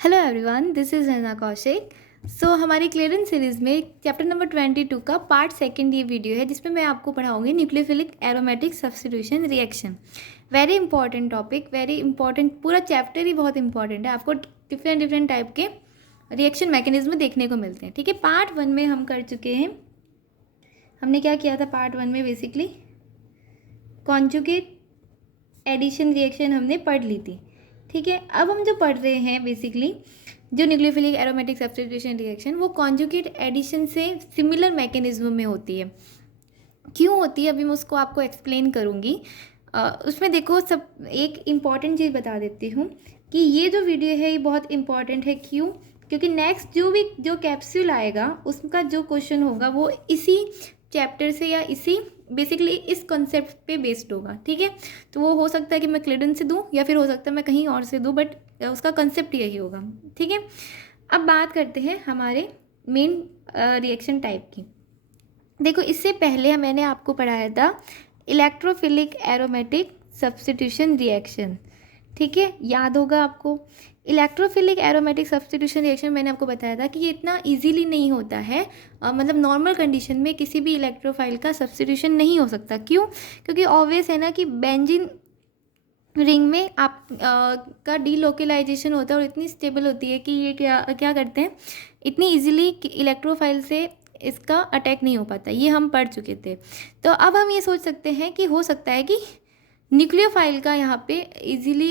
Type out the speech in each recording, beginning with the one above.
Hello everyone, this is Rana Kaushik. हमारी clearance series में chapter number 22 का पार्ट सेकंड ये वीडियो है जिसमें मैं आपको पढ़ाऊंगी nucleophilic aromatic substitution reaction. Very important topic, very important. पूरा चैप्टर ही बहुत इंपॉर्टेंट है। आपको डिफरेंट डिफरेंट टाइप के रिएक्शन मैकेनिज्म देखने को मिलते हैं। ठीक है, पार्ट 1 में हम कर चुके हैं। हमने क्या किया था पार्ट 1 में? बेसिकली कॉन्जुगेट एडिशन रिएक्शन हमने पढ़ ली थी। ठीक है, अब हम जो पढ़ रहे हैं बेसिकली जो न्यूक्लियोफिलिक एरोमेटिक सब्स्टिट्यूशन रिएक्शन, वो कॉन्जुगेट एडिशन से सिमिलर मैकेनिज्म में होती है। क्यों होती है अभी मैं उसको आपको एक्सप्लेन करूँगी। उसमें देखो, सब एक इम्पॉर्टेंट चीज़ बता देती हूँ कि ये जो वीडियो है ये बहुत इंपॉर्टेंट है। क्यों? क्योंकि नेक्स्ट जो कैप्सूल आएगा उसका जो क्वेश्चन होगा वो इसी चैप्टर से या इसी बेसिकली इस कॉन्सेप्ट पे बेस्ड होगा। ठीक है, तो वो हो सकता है कि मैं क्लियरेंस से दूँ या फिर हो सकता है मैं कहीं और से दूँ, बट उसका कंसेप्ट यही होगा। ठीक है, अब बात करते हैं हमारे मेन रिएक्शन टाइप की। देखो, इससे पहले मैंने आपको पढ़ाया था इलेक्ट्रोफिलिक एरोमेटिक सब्स्टिट्यूशन रिएक्शन। ठीक है, याद होगा आपको। इलेक्ट्रोफिलिक एरोमेटिक सब्स्टिट्यूशन रिएक्शन मैंने आपको बताया था कि ये इतना इजीली नहीं होता है। मतलब नॉर्मल कंडीशन में किसी भी इलेक्ट्रोफाइल का सब्स्टिट्यूशन नहीं हो सकता। क्यों? क्योंकि ऑब्वियस है ना कि बेंजीन रिंग में आप का डीलोकलाइजेशन होता है और इतनी स्टेबल होती है कि ये क्या क्या करते हैं, इतनी इजीली इलेक्ट्रोफाइल से इसका अटैक नहीं हो पाता। ये हम पढ़ चुके थे। तो अब हम ये सोच सकते हैं कि हो सकता है कि न्यूक्लियोफाइल का यहाँ पे इजीली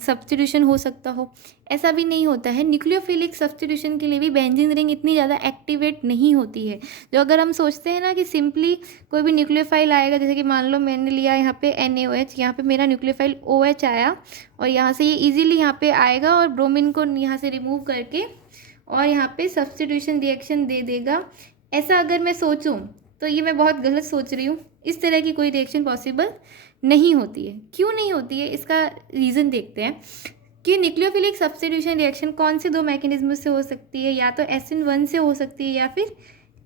सब्स्टिट्यूशन हो सकता हो। ऐसा भी नहीं होता है। न्यूक्लियोफिलिक सब्स्टिट्यूशन के लिए भी बेंजीन रिंग इतनी ज़्यादा एक्टिवेट नहीं होती है। जो अगर हम सोचते हैं ना कि सिंपली कोई भी न्यूक्लियोफाइल आएगा, जैसे कि मान लो मैंने लिया यहाँ पे NaOH, यहाँ पे मेरा न्यूक्लियोफाइल OH आया और यहाँ से ये इजीली यहाँ पे आएगा और ब्रोमीन को यहाँ से रिमूव करके और यहाँ पे सब्स्टिट्यूशन रिएक्शन दे देगा। ऐसा अगर मैं सोचूं तो ये मैं बहुत गलत सोच रही हूँ। इस तरह की कोई रिएक्शन पॉसिबल नहीं होती है। क्यों नहीं होती है, इसका रीज़न देखते हैं कि न्यूक्लियोफिलिक सब्स्टिट्यूशन रिएक्शन कौन से दो मैकेनिज्म से हो सकती है। या तो SN1 से हो सकती है या फिर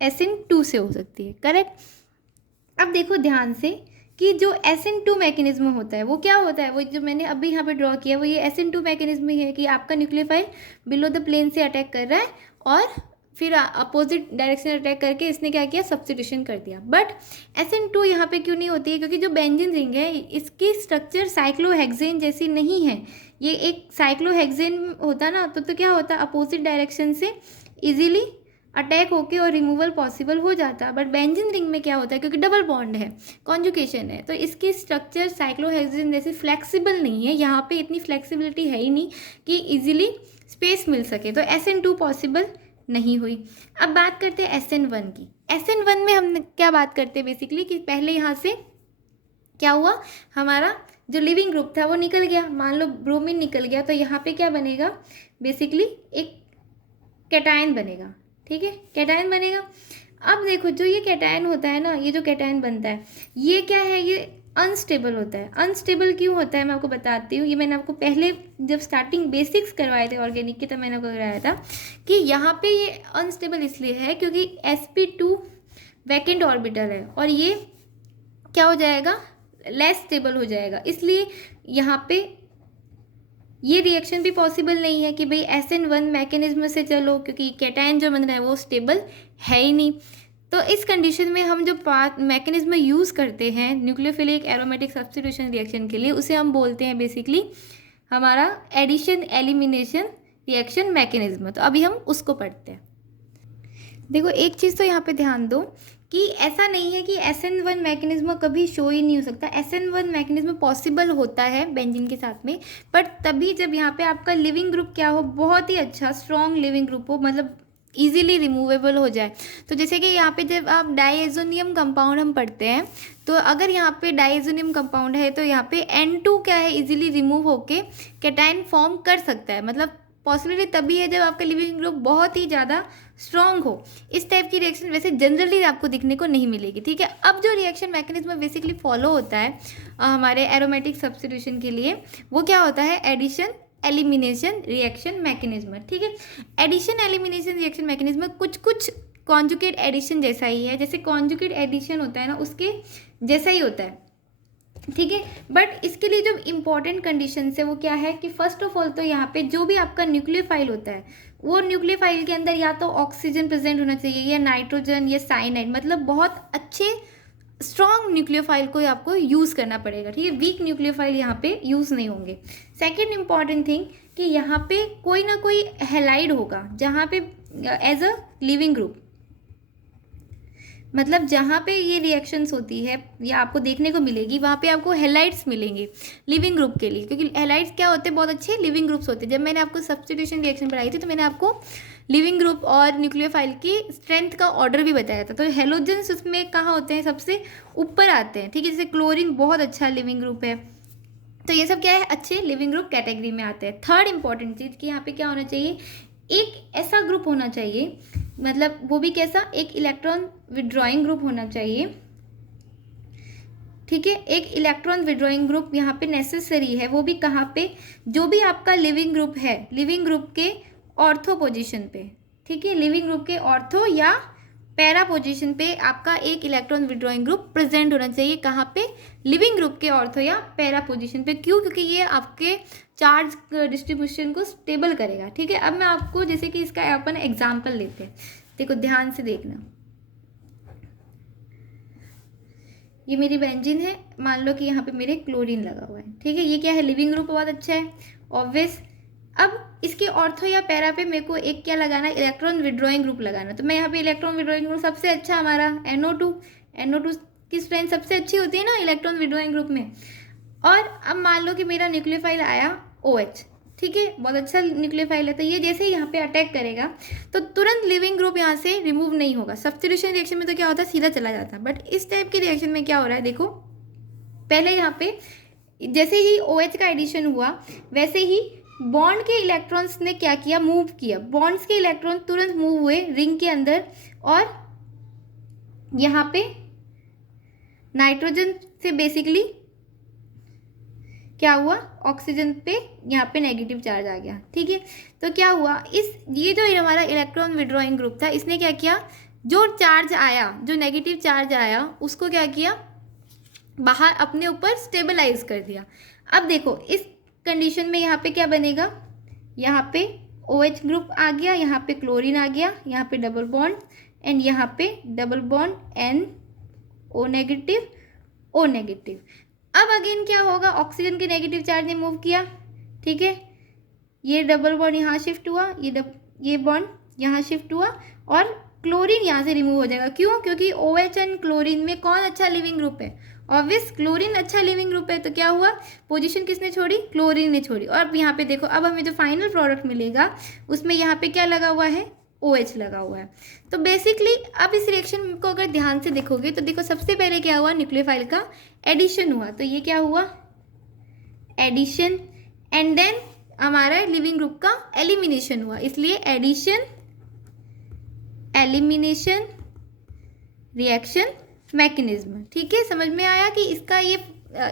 SN2 से हो सकती है। करेक्ट। अब देखो ध्यान से कि जो SN2 मैकेनिज्म होता है वो क्या होता है। वो जो मैंने अभी यहाँ पे ड्रॉ किया वो ये SN2 मैकेनिज्म ही है कि आपका न्यूक्लियोफाइल बिलो द प्लेन से अटैक कर रहा है और फिर अपोजिट डायरेक्शन अटैक करके इसने क्या किया, सब्स्टिट्यूशन कर दिया। बट SN2 यहाँ पे क्यों नहीं होती है? क्योंकि जो बेंजीन रिंग है इसकी स्ट्रक्चर साइक्लोहेक्सेन जैसी नहीं है। ये एक साइक्लोहेक्सेन होता ना तो क्या होता, अपोजिट डायरेक्शन से इजीली अटैक होके और रिमूवल पॉसिबल हो जाता। बट बेंजीन रिंग में क्या होता है, क्योंकि डबल बॉन्ड है, कॉन्जुगेशन है, तो इसकी स्ट्रक्चर साइक्लोहेक्सेन जैसी फ्लेक्सिबल नहीं है। यहाँ पे इतनी फ्लेक्सिबिलिटी है ही नहीं कि इजीली स्पेस मिल सके, तो SN2 पॉसिबल नहीं हुई। अब बात करते हैं SN1 की। SN1 में हम क्या बात करते हैं बेसिकली कि पहले यहाँ से क्या हुआ, हमारा जो लिविंग ग्रुप था वो निकल गया। मान लो ब्रोमीन निकल गया तो यहाँ पे क्या बनेगा, बेसिकली एक कैटायन बनेगा। ठीक है, कैटायन बनेगा। अब देखो, जो ये कैटायन होता है ना, ये जो कैटायन बनता है ये क्या है, ये अनस्टेबल होता है। अनस्टेबल क्यों होता है मैं आपको बताती हूँ। ये मैंने आपको पहले जब स्टार्टिंग बेसिक्स करवाए थे ऑर्गेनिक के, तब मैंने आपको कराया था कि यहाँ पे ये अनस्टेबल इसलिए है क्योंकि sp2 वैकेंट ऑर्बिटल है और ये क्या हो जाएगा, लेस स्टेबल हो जाएगा। इसलिए यहाँ पे ये रिएक्शन भी पॉसिबल नहीं है कि भाई SN1 मैकेनिज्म से चलो, क्योंकि कैटायन जो बन रहा है वो स्टेबल है ही नहीं। तो इस कंडीशन में हम जो मैकेनिज्म यूज़ करते हैं न्यूक्लियोफिलिक एरोमेटिक सब्स्टिट्यूशन रिएक्शन के लिए, उसे हम बोलते हैं बेसिकली हमारा एडिशन एलिमिनेशन रिएक्शन मैकेनिज्म। तो अभी हम उसको पढ़ते हैं। देखो, एक चीज़ तो यहाँ पे ध्यान दो कि ऐसा नहीं है कि SN1 मैकेनिज्म कभी शो ही नहीं हो सकता। SN1 मैकेनिज्म पॉसिबल होता है बेंजीन के साथ में, पर तभी जब यहाँ पे आपका लिविंग ग्रुप क्या हो, बहुत ही अच्छा स्ट्रॉन्ग लिविंग ग्रुप हो, मतलब इजीली रिमूवेबल हो जाए। तो जैसे कि यहाँ पे जब आप डाइएजोनियम कंपाउंड हम पढ़ते हैं, तो अगर यहाँ पे डाइएजोनियम कंपाउंड है तो यहाँ पे N2 क्या है, इजीली रिमूव होके कैटायन फॉर्म कर सकता है। मतलब पॉसिबिलिटी तभी है जब आपका लिविंग ग्रुप बहुत ही ज़्यादा स्ट्रॉन्ग हो। इस टाइप की रिएक्शन वैसे जनरली आपको दिखने को नहीं मिलेगी। ठीक है, अब जो रिएक्शन मैकेनिज्म बेसिकली फॉलो होता है हमारे एरोमेटिक सब्स्टिट्यूशन के लिए, वो क्या होता है, एडिशन एलिमिनेशन रिएक्शन मैकेनिज्म। ठीक है, एडिशन एलिमिनेशन रिएक्शन मैकेनिज्म कुछ कुछ कॉन्जुगेट एडिशन जैसा ही है। जैसे कॉन्जुगेट एडिशन होता है ना, उसके जैसा ही होता है। ठीक है। बट इसके लिए जो इम्पोर्टेंट कंडीशन है वो क्या है कि फर्स्ट ऑफ ऑल तो यहाँ पे जो भी आपका न्यूक्लियोफाइल होता है वो न्यूक्लियोफाइल के अंदर या तो ऑक्सीजन प्रेजेंट होना चाहिए या नाइट्रोजन या साइनाइड, मतलब बहुत अच्छे स्ट्रॉन्ग न्यूक्लियोफाइल को आपको यूज़ करना पड़ेगा। ठीक है, वीक न्यूक्लियोफाइल यहाँ पे यूज़ नहीं होंगे। सेकेंड इंपॉर्टेंट थिंग कि यहाँ पे कोई ना कोई हैलाइड होगा जहाँ पे एज अ लिविंग ग्रुप, मतलब जहाँ पे ये रिएक्शंस होती है या आपको देखने को मिलेगी वहाँ पे आपको हेलाइड्स मिलेंगे लिविंग ग्रुप के लिए, क्योंकि हेलाइड्स क्या होते हैं, बहुत अच्छे लिविंग ग्रुप्स होते हैं। जब मैंने आपको सब्स्टिट्यूशन रिएक्शन पढ़ाई थी तो मैंने आपको लिविंग ग्रुप और न्यूक्लियोफाइल की स्ट्रेंथ का ऑर्डर भी बताया था। तो हेलोजेंस उसमें कहाँ होते हैं, सबसे ऊपर आते हैं। ठीक है, जैसे क्लोरीन बहुत अच्छा लिविंग ग्रुप है। तो ये सब क्या है, अच्छे लिविंग ग्रुप कैटेगरी में आते हैं। थर्ड इंपॉर्टेंट चीज़ कि यहाँ पे क्या होना चाहिए, एक ऐसा ग्रुप होना चाहिए, मतलब वो भी कैसा, एक इलेक्ट्रॉन विड्रॉइंग ग्रुप होना चाहिए। ठीक है, एक इलेक्ट्रॉन विड्रॉइंग ग्रुप यहाँ पे नेसेसरी है। वो भी कहाँ पे, जो भी आपका लिविंग ग्रुप है, लिविंग ग्रुप के ऑर्थो पोजीशन पे। ठीक है, लिविंग ग्रुप के ऑर्थो या पैरा पोजीशन पे आपका एक इलेक्ट्रॉन विड्रॉइंग ग्रुप प्रेजेंट होना चाहिए। कहाँ पे, लिविंग ग्रुप के ऑर्थो या पैरा पोजीशन पे। क्यों, क्योंकि ये आपके चार्ज डिस्ट्रीब्यूशन को स्टेबल करेगा। ठीक है, अब मैं आपको जैसे कि इसका अपन एग्जाम्पल लेते हैं, देखो ध्यान से देखना। ये मेरी बेंजीन है, मान लो कि यहाँ पे मेरे क्लोरीन लगा हुआ है। ठीक है, ये क्या है, लिविंग ग्रुप, बहुत अच्छा है ऑब्वियस। अब इसके ऑर्थो या पैरा पे मेरे को एक क्या लगाना है, इलेक्ट्रॉन विड्रॉइंग ग्रुप लगाना। तो मैं यहाँ पे इलेक्ट्रॉन विड्रॉइंग ग्रुप सबसे अच्छा हमारा NO2 की स्ट्रेंथ सबसे अच्छी होती है ना इलेक्ट्रॉन विड्रॉइंग ग्रुप में। और अब मान लो कि मेरा न्यूक्लियोफाइल आया OH। ठीक है, बहुत अच्छा न्यूक्लियोफाइल है। तो ये जैसे ही यहाँ पे अटैक करेगा तो तुरंत लिविंग ग्रुप यहाँ से रिमूव नहीं होगा। सब्स्टिट्यूशन रिएक्शन में तो क्या होता है, सीधा चला जाता है। बट इस टाइप के रिएक्शन में क्या हो रहा है, देखो पहले यहाँ पे जैसे ही OH का एडिशन हुआ वैसे ही बॉन्ड के इलेक्ट्रॉन्स ने क्या किया, मूव किया। बॉन्ड्स के इलेक्ट्रॉन तुरंत मूव हुए रिंग के अंदर और यहाँ पे नाइट्रोजन से बेसिकली क्या हुआ, ऑक्सीजन पे यहाँ पे नेगेटिव चार्ज आ गया। ठीक है, तो क्या हुआ, ये जो हमारा इलेक्ट्रॉन विड्रॉइंग ग्रुप था इसने क्या किया, जो चार्ज आया, जो नेगेटिव चार्ज आया उसको क्या किया, बाहर अपने ऊपर स्टेबलाइज कर दिया। अब देखो इस कंडीशन में यहाँ पे क्या बनेगा, यहाँ पे OH ग्रुप आ गया, यहाँ पे क्लोरीन आ गया, यहाँ पे डबल बॉन्ड एंड यहाँ पे double bond NO negative O negative. अब अगेन क्या होगा, ऑक्सीजन के नेगेटिव चार्ज ने मूव किया। ठीक है, ये डबल बॉन्ड यहाँ शिफ्ट हुआ, ये बॉन्ड यहाँ शिफ्ट हुआ और क्लोरीन यहाँ से रिमूव हो जाएगा। क्यों, क्योंकि OH एंड क्लोरीन में कौन अच्छा लिविंग ग्रुप है, ऑब्वियस क्लोरीन अच्छा लिविंग ग्रुप है। तो क्या हुआ, पोजीशन किसने छोड़ी, क्लोरीन ने छोड़ी। और यहाँ पे देखो अब हमें जो फाइनल प्रोडक्ट मिलेगा उसमें यहाँ पे क्या लगा हुआ है, OH लगा हुआ है। तो बेसिकली अब इस रिएक्शन को अगर ध्यान से देखोगे तो देखो सबसे पहले क्या हुआ, न्यूक्लियोफाइल का एडिशन हुआ। तो ये क्या हुआ, एडिशन, एंड देन हमारा लिविंग ग्रुप का एलिमिनेशन हुआ। इसलिए एडिशन एलिमिनेशन रिएक्शन मैकेनिज्म। ठीक है, समझ में आया कि इसका ये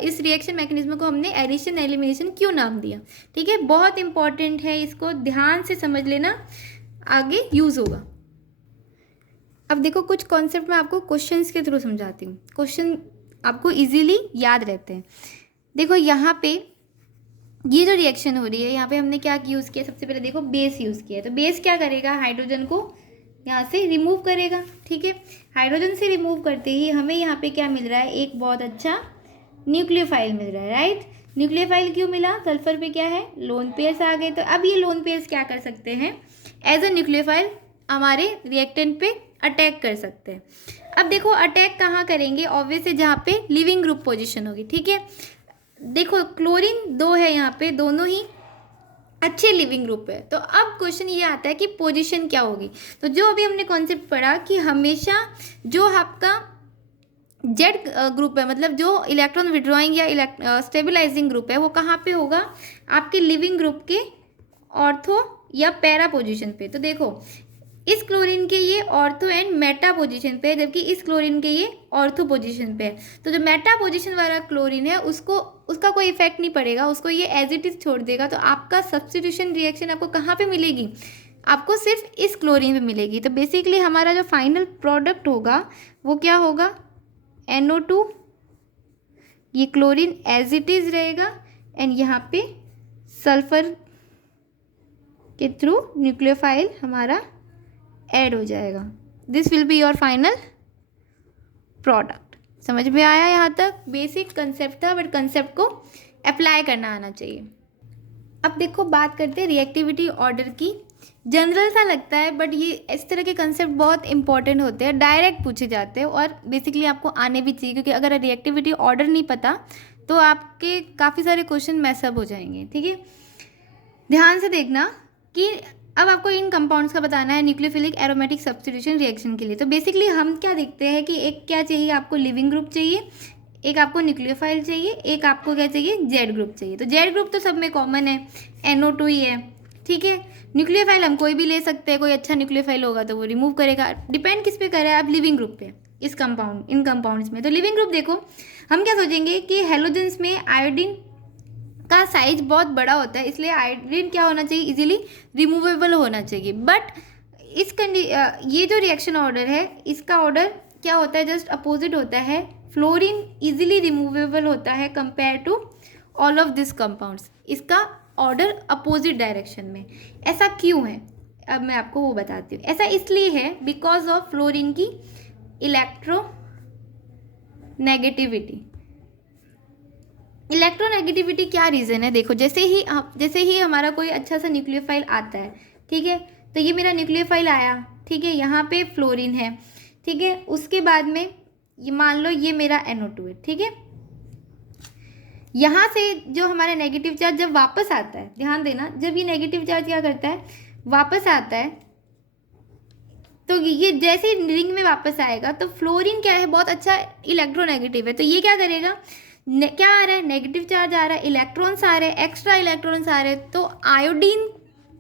इस रिएक्शन मैकेनिज्म को हमने एडिशन एलिमिनेशन क्यों नाम दिया। ठीक है, बहुत इंपॉर्टेंट है, इसको ध्यान से समझ लेना, आगे यूज होगा। अब देखो कुछ कॉन्सेप्ट मैं आपको क्वेश्चंस के थ्रू समझाती हूँ, क्वेश्चन आपको इजीली याद रहते हैं। देखो यहाँ पे ये जो रिएक्शन हो रही है यहाँ पे हमने क्या यूज़ किया, सबसे पहले देखो बेस यूज़ किया है। तो बेस क्या करेगा, हाइड्रोजन को यहाँ से रिमूव करेगा। ठीक है, हाइड्रोजन से रिमूव करते ही हमें यहाँ पे क्या मिल रहा है, एक बहुत अच्छा न्यूक्लियोफाइल मिल रहा है, राइट। न्यूक्लियोफाइल क्यों मिला, सल्फर पे क्या है, लोन पेयर्स आ गए। तो अब ये लोन पेयर्स क्या कर सकते हैं, एज अ न्यूक्लियोफाइल हमारे रिएक्टेंट पे अटैक कर सकते हैं। अब देखो अटैक कहाँ करेंगे, ऑब्वियसली जहाँ पे लिविंग ग्रुप पोजीशन होगी। ठीक है, देखो क्लोरीन 2 है यहाँ पे, दोनों ही अच्छे लिविंग ग्रुप है। तो अब क्वेश्चन ये आता है कि पोजीशन क्या होगी। तो जो अभी हमने कॉन्सेप्ट पढ़ा कि हमेशा जो आपका जेड ग्रुप है, मतलब जो इलेक्ट्रॉन विड्रॉइंग या स्टेबलाइजिंग ग्रुप है, वो कहाँ पे होगा, आपके लिविंग ग्रुप के ऑर्थो या पैरा पोजीशन पे। तो देखो इस क्लोरीन के ये ऑर्थो एंड मेटा पोजीशन पे है, जबकि इस क्लोरीन के ये ऑर्थो पोजीशन पे है। तो जो मेटा पोजीशन वाला क्लोरीन है उसका कोई इफेक्ट नहीं पड़ेगा, उसको ये एज इट इज छोड़ देगा। तो आपका सब्स्टिट्यूशन रिएक्शन आपको कहाँ पे मिलेगी, आपको सिर्फ इस क्लोरीन पे मिलेगी। तो बेसिकली हमारा जो फाइनल प्रोडक्ट होगा वो क्या होगा, NO2 ये क्लोरीन एज इट इज़ रहेगा एंड यहाँ पे सल्फर के थ्रू न्यूक्लियोफाइल हमारा ऐड हो जाएगा। This will be your final product. समझ में आया? यहाँ तक बेसिक कंसेप्ट था, बट कंसेप्ट को अप्लाई करना आना चाहिए। अब देखो बात करते हैं रिएक्टिविटी ऑर्डर की। जनरल सा लगता है बट ये इस तरह के कंसेप्ट बहुत इंपॉर्टेंट होते हैं, डायरेक्ट पूछे जाते हैं और बेसिकली आपको आने भी चाहिए, क्योंकि अगर रिएक्टिविटी ऑर्डर नहीं पता तो आपके काफ़ी सारे क्वेश्चन मैसअप हो जाएंगे। ठीक है, ध्यान से देखना कि अब आपको इन कंपाउंड्स का बताना है न्यूक्लियोफिलिक एरोमेटिक सब्स्टिट्यूशन रिएक्शन के लिए। तो बेसिकली हम क्या देखते हैं कि एक क्या चाहिए आपको, लिविंग ग्रुप चाहिए, एक आपको न्यूक्लियोफाइल चाहिए, एक आपको क्या चाहिए, जेड ग्रुप चाहिए। तो जेड ग्रुप तो सब में कॉमन है, NO2 ही है। ठीक है, न्यूक्लियोफाइल हम कोई भी ले सकते हैं, कोई अच्छा न्यूक्लियोफाइल होगा तो वो रिमूव करेगा। डिपेंड किस पे कर रहा है आप, लिविंग ग्रुप पे, इस कंपाउंड, इन कंपाउंड्स में। तो लिविंग ग्रुप देखो, हम क्या सोचेंगे कि हेलोजेंस में आयोडीन का साइज बहुत बड़ा होता है, इसलिए आयोडीन क्या होना चाहिए, इजीली रिमूवेबल होना चाहिए। बट ये जो रिएक्शन ऑर्डर है, इसका ऑर्डर क्या होता है, जस्ट अपोजिट होता है। फ्लोरीन इजीली रिमूवेबल होता है compare to all of this compounds. इसका ऑर्डर अपोजिट डायरेक्शन में। ऐसा क्यों है, अब मैं आपको वो बताती हूँ। ऐसा इसलिए है बिकॉज ऑफ फ्लोरीन की इलेक्ट्रोनेगेटिविटी। इलेक्ट्रोनेगेटिविटी क्या रीज़न है, देखो जैसे ही हमारा कोई अच्छा सा न्यूक्लियोफाइल आता है, ठीक है, तो ये मेरा न्यूक्लियोफाइल आया, ठीक है, यहाँ पे फ्लोरीन है, ठीक है, उसके बाद में ये मान लो ये मेरा NO2 है, ठीक है। यहाँ से जो हमारा नेगेटिव चार्ज जब वापस आता है, ध्यान देना, जब ये नेगेटिव चार्ज क्या करता है, वापस आता है, तो ये जैसे ही रिंग में वापस आएगा तो फ्लोरीन क्या है, बहुत अच्छा इलेक्ट्रोनेगेटिव है, तो ये क्या करेगा, क्या आ रहा है, नेगेटिव चार्ज आ रहा है, इलेक्ट्रॉन्स आ रहे हैं, एक्स्ट्रा इलेक्ट्रॉन्स आ रहे हैं। तो आयोडीन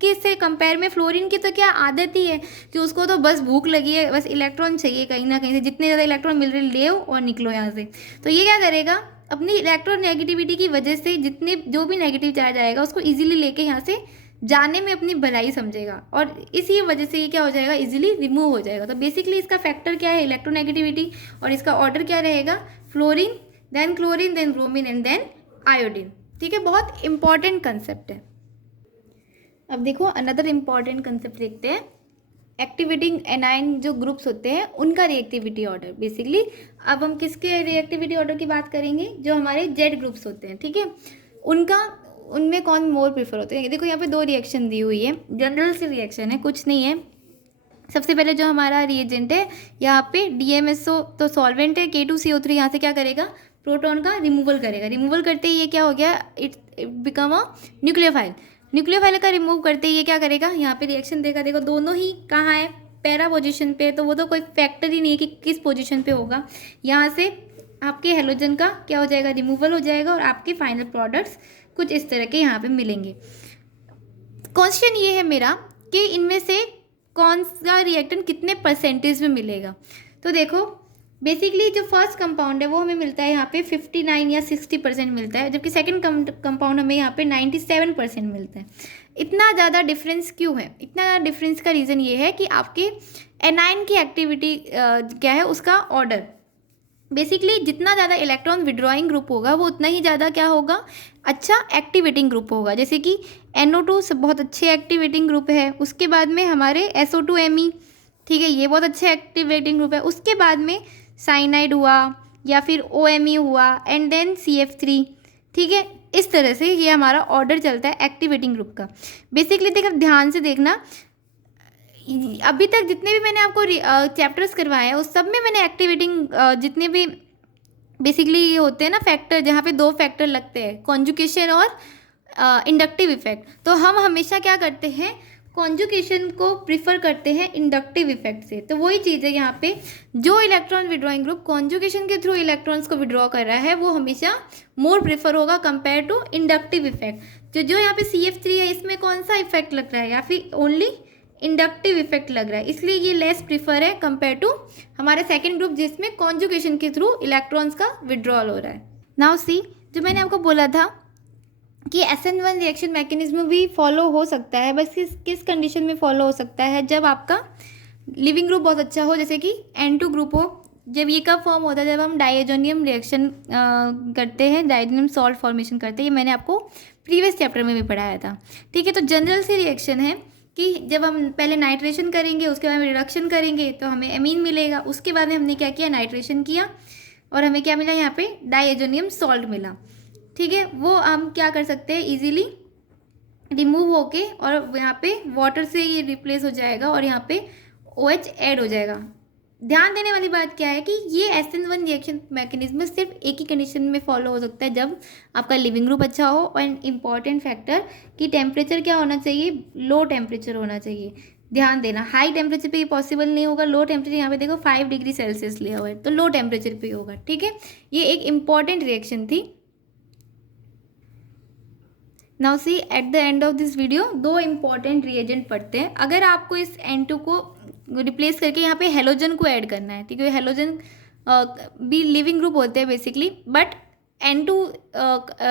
के से कंपेयर में फ्लोरीन की तो क्या आदत ही है कि उसको तो बस भूख लगी है, बस इलेक्ट्रॉन चाहिए कहीं ना कहीं से, जितने ज़्यादा इलेक्ट्रॉन मिल रहे ले और निकलो यहाँ से। तो ये क्या करेगा, अपनी इलेक्ट्रोनेगेटिविटी की वजह से जितने जो भी नेगेटिव चार्ज आएगा उसको ईजिली लेके यहाँ से जाने में अपनी भलाई समझेगा, और इसी वजह से ये क्या हो जाएगा, इजीली रिमूव हो जाएगा। तो बेसिकली इसका फैक्टर क्या है, इलेक्ट्रोनेगेटिविटी, और इसका ऑर्डर क्या रहेगा, fluorine, then chlorine, then bromine and then iodine. ठीक है, बहुत इंपॉर्टेंट कंसेप्ट है। अब देखो अनदर इंपॉर्टेंट कंसेप्ट देखते हैं, एक्टिवेटिंग एनाइन जो ग्रुप्स होते हैं उनका रिएक्टिविटी ऑर्डर। बेसिकली अब हम किसके रिएक्टिविटी ऑर्डर की बात करेंगे, जो हमारे जेड ग्रुप्स होते हैं, ठीक है, उनमें कौन मोर प्रेफर होते हैं। देखो यहाँ पे दो रिएक्शन दी हुई है, जनरल सी रिएक्शन है, कुछ नहीं है। सबसे पहले जो हमारा रिएजेंट है यहाँ पे DMSO तो सॉल्वेंट है, K2CO3 यहाँ से क्या करेगा, प्रोटॉन का रिमूवल करेगा। रिमूवल करते ही ये क्या हो गया, it become a nucleophile. Nucleophile का रिमूव करते ही ये क्या करेगा, यहाँ पे रिएक्शन देगा, देखो दोनों ही कहाँ है, पैरा पोजीशन पे, तो वो तो कोई फैक्टर ही नहीं है कि किस पोजीशन पे होगा। यहाँ से आपके हेलोजन का क्या हो जाएगा, रिमूवल हो जाएगा, और आपके फाइनल प्रोडक्ट्स कुछ इस तरह के यहाँ पे मिलेंगे। क्वेश्चन ये है मेरा कि इनमें से कौन सा रिएक्टेंट कितने परसेंटेज में मिलेगा। तो देखो बेसिकली जो फर्स्ट कंपाउंड है वो हमें मिलता है यहाँ पे 59 या 60% मिलता है, जबकि सेकंड कंपाउंड हमें यहाँ पे 97% मिलता है। इतना ज़्यादा डिफरेंस क्यों है, इतना ज़्यादा डिफरेंस का रीज़न ये है कि आपके एनाइन की एक्टिविटी क्या है, उसका ऑर्डर। बेसिकली जितना ज़्यादा इलेक्ट्रॉन विड्रॉइंग ग्रुप होगा वो उतना ही ज़्यादा क्या होगा, अच्छा एक्टिवेटिंग ग्रुप होगा। जैसे कि NO2 सब बहुत अच्छे एक्टिवेटिंग ग्रुप है, उसके बाद में हमारे SO2Me, ठीक है, ये बहुत अच्छे एक्टिवेटिंग ग्रुप है। उसके बाद में साइनाइड हुआ या फिर OMe हुआ एंड देन CF3, ठीक है, इस तरह से ये हमारा ऑर्डर चलता है एक्टिवेटिंग ग्रुप का। बेसिकली देखो ध्यान से देखना, अभी तक जितने भी मैंने आपको चैप्टर्स करवाए हैं उस सब में मैंने एक्टिवेटिंग जितने भी बेसिकली ये होते हैं ना फैक्टर, जहाँ पे दो फैक्टर लगते हैं, कॉन्जुगेशन और इंडक्टिव इफेक्ट, तो हम हमेशा क्या करते हैं, कॉन्जुगेशन को प्रिफर करते हैं इंडक्टिव इफेक्ट से। तो वही चीज़ है यहाँ पे, जो इलेक्ट्रॉन विड्रॉइंग ग्रुप कॉन्जुगेशन के थ्रू इलेक्ट्रॉन्स को विड्रॉ कर रहा है वो हमेशा मोर प्रेफर होगा कंपेयर टू इंडक्टिव इफेक्ट। जो यहाँ पे CF3 है इसमें कौन सा इफेक्ट लग रहा है, या फिर ओनली इंडक्टिव इफेक्ट लग रहा है, इसलिए ये लेस प्रीफर है कंपेयर टू हमारा सेकंड ग्रुप जिसमें कॉन्जुगेशन के थ्रू इलेक्ट्रॉन्स का विड्रॉल हो रहा है। नाउ सी, जो मैंने आपको बोला था कि SN1 रिएक्शन मैकेनिज्म भी फॉलो हो सकता है, बस किस कंडीशन में फॉलो हो सकता है, जब आपका लिविंग ग्रुप बहुत अच्छा हो, जैसे कि N2 ग्रुप हो, जब ये कब फॉर्म होता है, जब हम डायजोनियम रिएक्शन करते हैं, डायजोनियम सॉल्ट फॉर्मेशन करते हैं। ये मैंने आपको प्रीवियस चैप्टर में भी पढ़ाया था, ठीक है। तो जनरल सी रिएक्शन है कि जब हम पहले नाइट्रेशन करेंगे, उसके बाद में रिडक्शन करेंगे तो हमें एमीन मिलेगा। उसके बाद में हमने क्या किया, नाइट्रेशन किया और हमें क्या मिला, यहाँ पे डायजोनियम सॉल्ट मिला, ठीक है। वो हम क्या कर सकते हैं, इजीली रिमूव होके और यहाँ पे वाटर से ये रिप्लेस हो जाएगा और यहाँ पे OH ऐड हो जाएगा। ध्यान देने वाली बात क्या है कि ये SN1 रिएक्शन मैकेनिज्म सिर्फ एक ही कंडीशन में फॉलो हो सकता है, जब आपका लिविंग ग्रुप अच्छा हो। और इम्पॉर्टेंट फैक्टर कि टेम्परेचर क्या होना चाहिए, लो टेम्परेचर होना चाहिए। ध्यान देना, हाई टेम्परेचर पे ये पॉसिबल नहीं होगा। लो टेम्परेचर यहाँ पे देखो 5 डिग्री सेल्सियस लिया हुआ है, तो लो टेम्परेचर पे होगा, ठीक है। ये एक इम्पॉर्टेंट रिएक्शन थी। Now see at the end of this video 2 important reagent पढ़ते हैं। अगर आपको इस N2 को रिप्लेस करके यहाँ पे हेलोजन को ऐड करना है, ठीक है। हेलोजन भी लिविंग ग्रुप होते हैं बेसिकली, बट N2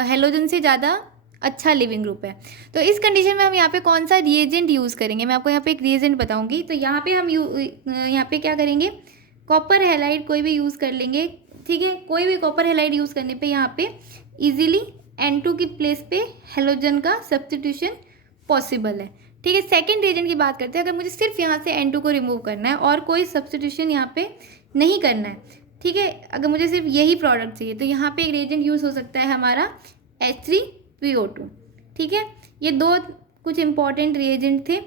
हेलोजन से ज़्यादा अच्छा लिविंग ग्रुप है। तो इस कंडीशन में हम यहाँ पे कौन सा रिएजेंट यूज़ करेंगे, मैं आपको यहाँ पे एक रिएजेंट बताऊँगी। तो यहाँ पे हम यहाँ पे क्या करेंगे, कॉपर हैलाइड कोई भी यूज़ कर लेंगे, ठीक है। कोई भी कॉपर हैलाइड यूज़ करने पे यहाँ पे इजीली N2 की प्लेस पे हेलोजन का सब्स्टिट्यूशन पॉसिबल है, ठीक है। सेकंड रिएजेंट की बात करते हैं। अगर मुझे सिर्फ यहाँ से N2 को रिमूव करना है और कोई सब्स्टिट्यूशन यहाँ पे नहीं करना है, ठीक है, अगर मुझे सिर्फ यही प्रोडक्ट चाहिए, तो यहाँ पे एक रिएजेंट यूज़ हो सकता है हमारा H3PO2, ठीक है। ये 2 कुछ इंपॉर्टेंट रिएजेंट थे।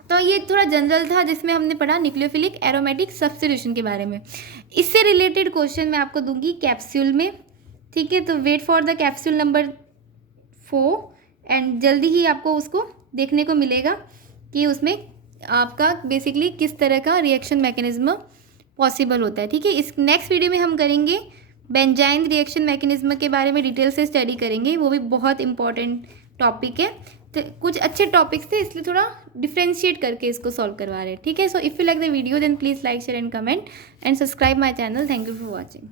तो ये थोड़ा जनरल था, जिसमें हमने पढ़ा न्यूक्लियोफिलिक एरोमेटिक सब्स्टिट्यूशन के बारे में। इससे रिलेटेड क्वेश्चन मैं आपको दूंगी कैप्सूल में, ठीक है। तो wait for the capsule number 4 and जल्दी ही आपको उसको देखने को मिलेगा कि उसमें आपका बेसिकली किस तरह का रिएक्शन मैकेनिज्म पॉसिबल होता है, ठीक है। इस नेक्स्ट वीडियो में हम करेंगे बेंजाइन रिएक्शन मैकेनिज्म के बारे में, डिटेल से स्टडी करेंगे। वो भी बहुत इंपॉर्टेंट टॉपिक है। तो कुछ अच्छे टॉपिक्स थे, इसलिए थोड़ा डिफ्रेंशिएट करके इसको सॉल्व करवा रहे हैं, ठीक है। So if you like the video then please like share and comment and subscribe my channel. Thank you for watching.